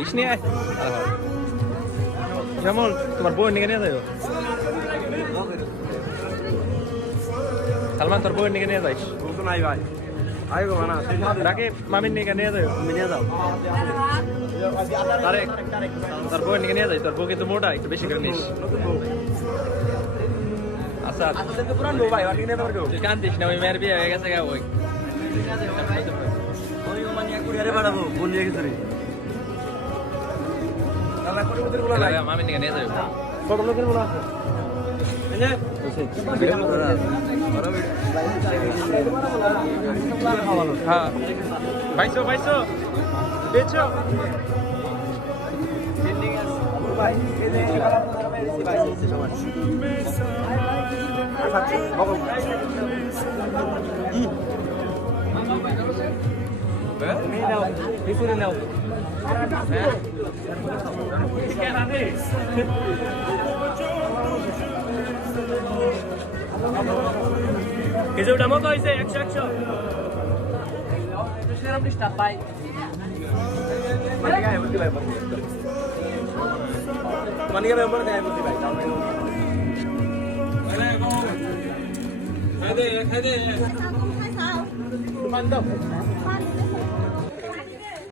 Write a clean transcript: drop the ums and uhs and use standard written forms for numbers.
this নিয়ে আয় শ্যামল তোমার বউয়ের নিকে নিয়ে যাও সালমান তোর বউয়ের নিকে নিয়ে যাইস নাই ভাই আয় গো না রাকে মামির নিকে নিয়ে যাও নিয়ে যাও আরে তোর বউয়ের নিকে নিয়ে যাই তোর বউ কিন্তু মোটা একটু বেশি করে নিস আচ্ছা পুরান বউ ভাই নিয়ে যাও তুই কান্দিস না ওই মেয়ের বিয়ে হয়ে গেছে গা ওই ওই মানে কুড়িয়ারে বাড়াবো বোন নিয়ে গেছে রে দাদা কোটি কোটি বলা নাই মামির নিকে নিয়ে যাও কত লোকের বলা আছে এনে হ্যাঁ বাইশো বাইশো বেচো ভাই এই যে ভাই সমান আচ্ছা বকো নিয়ে নাও পিছনে নাও কিছু ডামো কইছে 100 100 সেরকম স্টাফ পাই মানিকা হেবতি ভাই মানিকা মেম্বার দেয় হেবতি ভাই খাই দে খাই দে